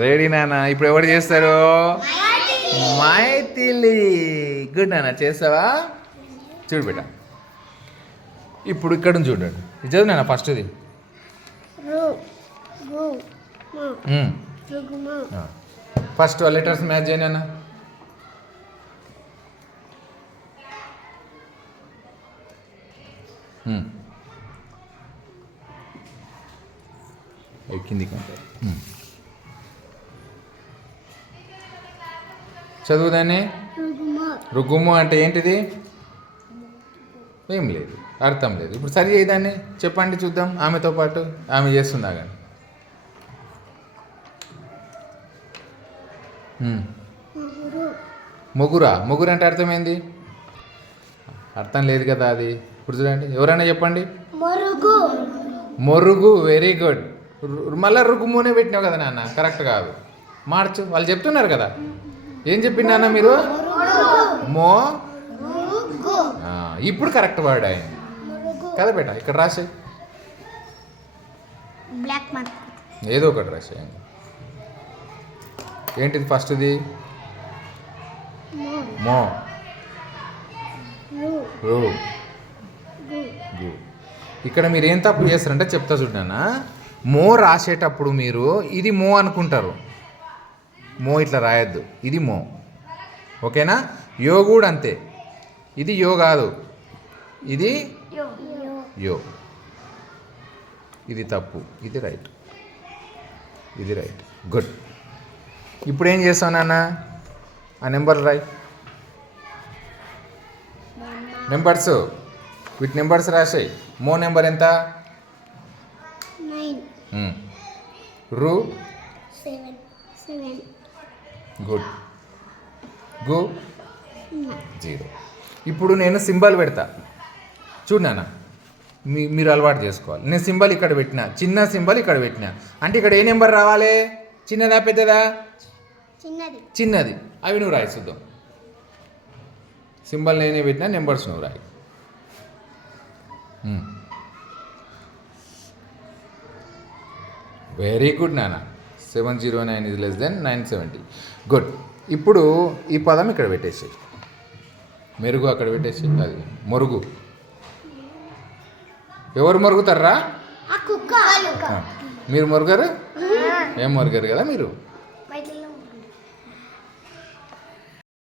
Ready నాన్న? ఇప్పుడు ఎవరు చేస్తారు? మైథిలి. గుడ్ నాన్న. చేస్తావా? చూడు బిడ్డ. ఇప్పుడు ఇక్కడ చూడండి. చదువు నాన్న ఫస్ట్ది. ఫస్ట్ లెటర్స్ మ్యాచ్ చేయను అన్న కిందికి? ఉంటాయి చదువుదాన్ని రుగుమ. రుగ్గుము అంటే ఏంటిది? ఏం లేదు అర్థం లేదు. ఇప్పుడు సరి చేయదాన్ని చెప్పండి చూద్దాం. ఆమెతో పాటు ఆమె చేస్తుందా కానీ? ముగ్గురా. ముగ్గురు? అంటే అర్థమైంది అర్థం లేదు కదా అది. ఇప్పుడు చూడండి ఎవరైనా చెప్పండి? మరుగు. మొరుగు వెరీ గుడ్. మళ్ళీ రుగ్గుమూనే పెట్టినావు కదా నాన్న కరెక్ట్ కాదు. మార్చు వాళ్ళు చెప్తున్నారు కదా. ఏం చెప్పింది నాన్న మీరు? మో? ఇప్పుడు కరెక్ట్ వర్డ్ మురుగు. కదా బేట ఇక్కడ రాసే ఏదో ఒకటి రాసే ఏంటిది ఫస్ట్ది? మో. రు. ఇక్కడ మీరు ఏం తప్పు చేస్తారంటే చెప్తా చూడనా మో రాసేటప్పుడు మీరు ఇది మో అనుకుంటారు. మో ఇట్లా రాయొద్దు. ఇది మో. ఓకేనా? యో కూడా అంతే. ఇది యో కాదు. ఇది యో. ఇది తప్పు. ఇది రైట్. ఇది రైట్. గుడ్. ఇప్పుడు ఏం చేస్తావు నాన్న? ఆ నెంబర్ రాయ్. నెంబర్స్. వీటి నెంబర్స్ రాసాయి. మో నెంబర్ ఎంత. రు. గుడ్ గు జీరో ఇప్పుడు నేను సింబల్ పెడతా. చూడు నాన్న మీ మీరు అలవాటు చేసుకోవాలి. నేను సింబల్ ఇక్కడ పెట్టిన చిన్న సింబల్ ఇక్కడ పెట్టిన. అంటే ఇక్కడ ఏ నెంబర్ రావాలి? చిన్నదా పెద్దదా? చిన్నది. చిన్నది. అవి నువ్వు రాయి చూద్దాం. సింబల్ నేనే పెట్టిన నెంబర్స్ నువ్వు రాయి. వెరీ గుడ్ నాన్న. Seven zero nine is less than nine seventy. Good ఇప్పుడు ఈ పదం ఇక్కడ పెట్టేసి. మెరుగు అక్కడ పెట్టేసి. అది మొరుగు. ఎవరు మొరుగుతారా? మీరు మొరుగారు? ఏం మొరిగారు కదా మీరు?